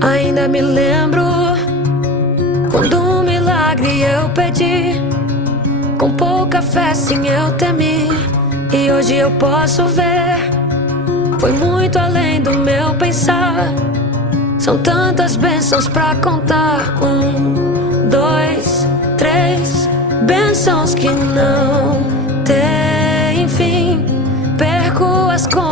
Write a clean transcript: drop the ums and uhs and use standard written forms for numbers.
Ainda me lembro quando um milagre eu pedi, com pouca fé sim eu temi. E hoje eu posso ver, foi muito além do meu pensar. São tantas bênçãos pra contar. 1, 2, 3 bênçãos que não têm fim. Perco as contas